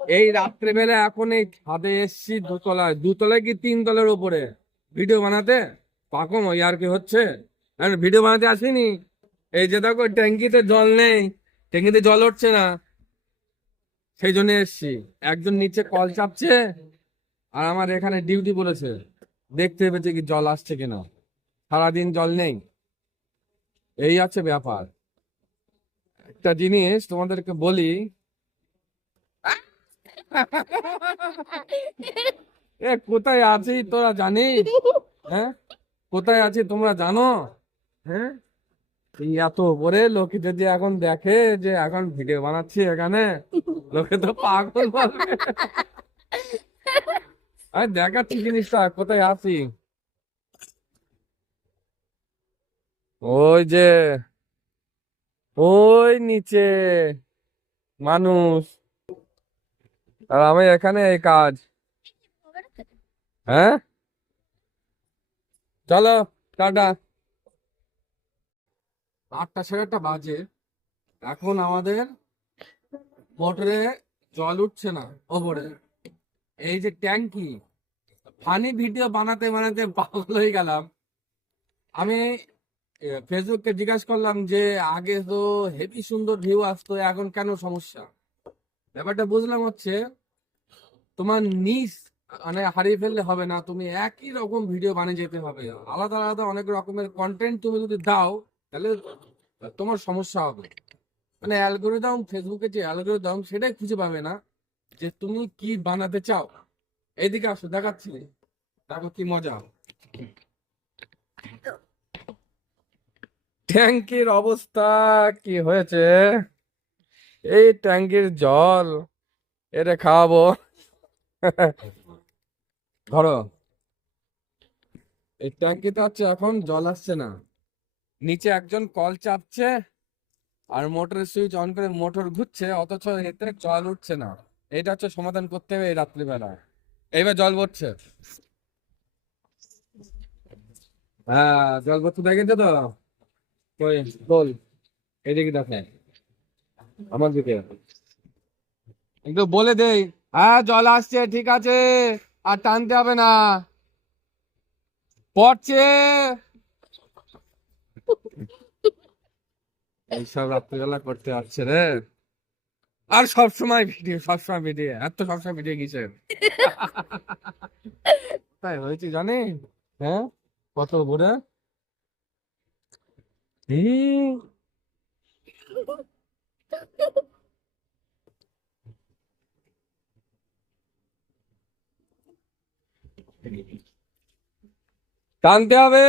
এই রাত্রেবেলা এখন এই ছাদে এসছি দোতলায়, দুতলায় কি তিনতলার উপরে ভিডিও বানাতে। পাকম ওই আর কি হচ্ছে, ভিডিও বানাতে আসিনি। এই যে দেখো ট্যাঙ্কিতে জল নেই, ট্যাঙ্কিতে জল উঠছে না, সেই জন্য এসছি। একজন নিচে কল চাপছে, আর আমার এখানে ডিউটি বলেছে, দেখতে পেয়েছে কি জল আসছে কিনা। সারাদিন জল নেই, এই আছে ব্যাপার। একটা জিনিস তোমাদেরকে বলি, এ কোথায় আছি তোরা জানিস? হ্যাঁ, কোথায় আছি তোমরা জানো? হ্যাঁ, এই এত উপরে লোকে যদি এখন দেখে যে এখন ভিডিও বানাচ্ছি এখানে, লোকে তো পাগল বলবে। আমি দেখাচ্ছি জিনিসটা কোথায় আছি। ওই যে, ওই নিচে মানুষ, আর আমি এখানে এই কাজ। হ্যাঁ, চলো, টাটা। 8টা 8:30 বাজে, এখন আমাদের মোটরে জল উঠছে না ওপরে। এই যে ট্যাঙ্কি, ফানি ভিডিও বানাতে বানাতে পাগল হয়ে গেলাম আমি। ফেসবুককে জিজ্ঞাসা করলাম যে আগে তো হেভি সুন্দর ভিউ আসতো, এখন কেন সমস্যা। ব্যাপারটা বুঝলাম হচ্ছে, তোমার নিজ মানে হারিয়ে ফেললে হবে না, তুমি একই রকম ভিডিও বানিয়ে যেতে হবে। আলাদা আলাদা অনেক রকমের কন্টেন্ট তুমি যদি দাও, তাহলে তোমার সমস্যা হবে। মানে অ্যালগোরিদম, ফেসবুকে যে অ্যালগোরিদম সেটাই খুঁজে পাবে না যে তুমি কি বানাতে চাও। এইদিকে আসো, দেখাচ্ছি, দেখো কি মজা। ট্যাঙ্কির অবস্থা কি হয়েছে, এই ট্যাঙ্কির জল এটা খাওয়াবো। ধরো, এই ট্যাঙ্কিতে হচ্ছে এখন জল আসছে না, নিচে একজন কল চাপছে আর মোটরের সুইচ অন করে মোটর ঘুরছে, অথচ এতে জল উঠছে না। এটা হচ্ছে সমাধান করতে হবে এই রাত্রিবেলা। এইবার জল পড়ছে, হ্যাঁ জল পড়তে দেখেছো তো। কই বল, এদিকে দেখো, আমার দিকে একটু বলে দেই। হ্যাঁ জল আসছে, ঠিক আছে, আর টানতে হবে না, পড়ছে। এইসব রাত্রিবেলা করতে পারছে রে। আর সবসময় ভিডিও, সবসময় ভিডিও, এত সবসময় ভিডিও কিসের। তাই হয়েছে জানি। হ্যাঁ, কত ঘুরে। টানতে হবে।